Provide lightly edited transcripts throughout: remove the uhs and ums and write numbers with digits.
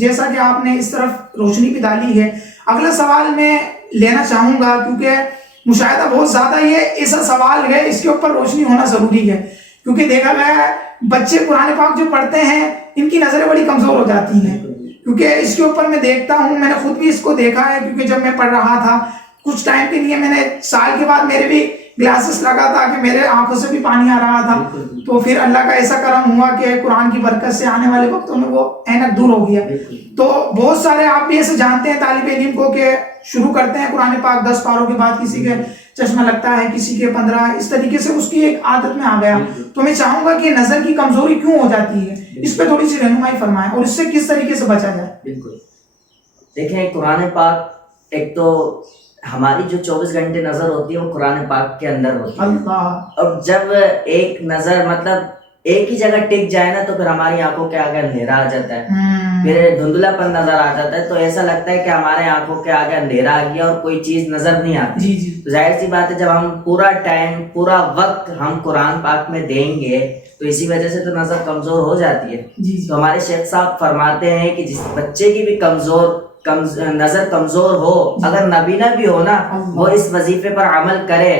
جیسا کہ آپ نے اس طرف روشنی بھی ڈالی ہے، اگلا سوال میں لینا چاہوں گا کیونکہ مشاہدہ بہت زیادہ یہ ایسا سوال ہے، اس کے اوپر روشنی ہونا ضروری ہے، کیونکہ دیکھا گیا ہے بچے قرآن پاک جو پڑھتے ہیں ان کی نظریں بڑی کمزور ہو جاتی ہیں، کیونکہ اس کے اوپر میں دیکھتا ہوں، میں نے خود بھی اس کو دیکھا ہے، کیونکہ جب میں پڑھ رہا تھا کچھ ٹائم کے لیے میں نے سال کے بعد میرے بھی گلاسز لگا تھا کہ میرے آنکھوں سے بھی پانی آ رہا تھا، تو پھر اللہ کا ایسا کرم ہوا کہ قرآن کی برکت سے آنے والے وقتوں میں وہ اینک دور ہو گیا۔ تو بہت سارے آپ بھی ایسے جانتے ہیں طالب علم کو کہ شروع کرتے ہیں قرآن پاک 10 پاروں کے بعد کسی کے چشمہ لگتا ہے، کسی کے 15، اس طریقے سے اس کی ایک عادت میں آ گیا۔ تو میں چاہوں گا کہ نظر کی کمزوری کیوں ہو جاتی ہے، اس پہ تھوڑی سی رہنمائی فرمائیں اور اس سے کس طریقے سے بچا جائے۔ بالکل، دیکھیں قرآن پاک ایک تو ہماری جو 24 گھنٹے نظر ہوتی ہے وہ قرآن پاک کے اندر ہوتی ہے، اور جب ایک نظر مطلب ایک ہی جگہ ٹک جائے نا تو پھر ہماری آنکھوں کے آگے اندھیرا آ جاتا ہے، پھر دھندلا پن نظر آ جاتا ہے، تو ایسا لگتا ہے کہ ہمارے آنکھوں کے آگے اندھیرا آ گیا اور کوئی چیز نظر نہیں آتی۔ تو ظاہر سی بات ہے جب ہم پورا ٹائم پورا وقت ہم قرآن پاک میں دیں گے تو اسی وجہ سے تو نظر کمزور ہو جاتی ہے۔ تو ہمارے شیخ صاحب فرماتے ہیں کہ جس بچے کی بھی نظر کمزور ہو، اگر نبینا بھی ہو نا، وہ اس وظیفے پر عمل کرے۔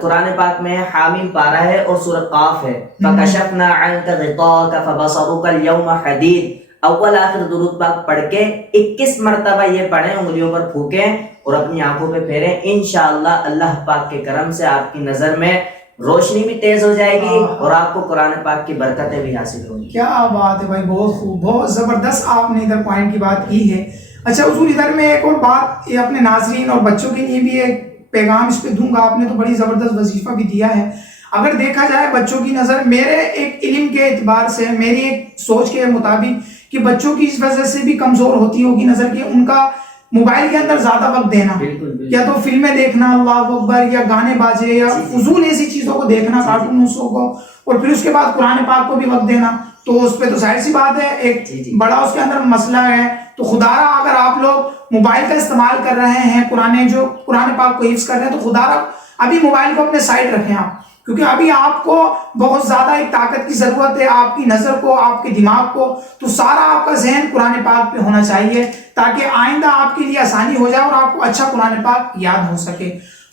قرآن پاک میں حامیم پارہ ہے اور سورۃ قاف ہے، فَكَشَفْنَا عَنْكَ غِطَاءَكَ فَبَصَرُكَ الْيَوْمَ حَدِيدٌ، اول آخر درود پاک پڑھ کے 21 مرتبہ یہ پڑھیں، انگلیوں پر پھونکیں اور اپنی آنکھوں پہ پھیریں، انشاءاللہ اللہ پاک کے کرم سے آپ کی نظر میں روشنی بھی تیز ہو جائے گی اور آپ کو قرآن پاک کی برکتیں بھی حاصل ہوں گی۔ کیا بات ہے بھائی، بہت خوب، بہت زبردست آپ نے ادھر پوائنٹ کی بات کی ہے۔ اچھا حضور، ادھر میں ایک اور بات یہ اپنے ناظرین اور بچوں کے لیے بھی ایک پیغام اس پہ دوں گا، آپ نے تو بڑی زبردست وظیفہ بھی دیا ہے۔ اگر دیکھا جائے بچوں کی نظر، میرے ایک علم کے اعتبار سے، میری ایک سوچ کے مطابق کہ بچوں کی اس وجہ سے بھی کمزور ہوتی ہوگی نظر کی، ان کا موبائل کے اندر زیادہ وقت دینا، یا تو فلمیں دیکھنا اللہ اکبر، یا گانے باجے، یا فضول ایسی چیزوں کو دیکھنا، کارٹونوں کو، اور پھر اس کے بعد قرآن پاک کو بھی وقت دینا، تو اس پہ تو ظاہر سی بات ہے ایک بڑا اس کے اندر مسئلہ ہے۔ تو خدا را اگر آپ لوگ موبائل کا استعمال کر رہے ہیں، قرآن پاک کو حفظ کر رہے ہیں، تو خدا را ابھی موبائل کو اپنے سائڈ رکھیں آپ، کیونکہ ابھی آپ کو بہت زیادہ ایک طاقت کی ضرورت ہے، آپ کی نظر کو، آپ کے دماغ کو، تو سارا آپ کا ذہن قرآن پاک پہ ہونا چاہیے تاکہ آئندہ آپ کے لیے آسانی ہو جائے اور آپ کو اچھا قرآن پاک یاد ہو سکے۔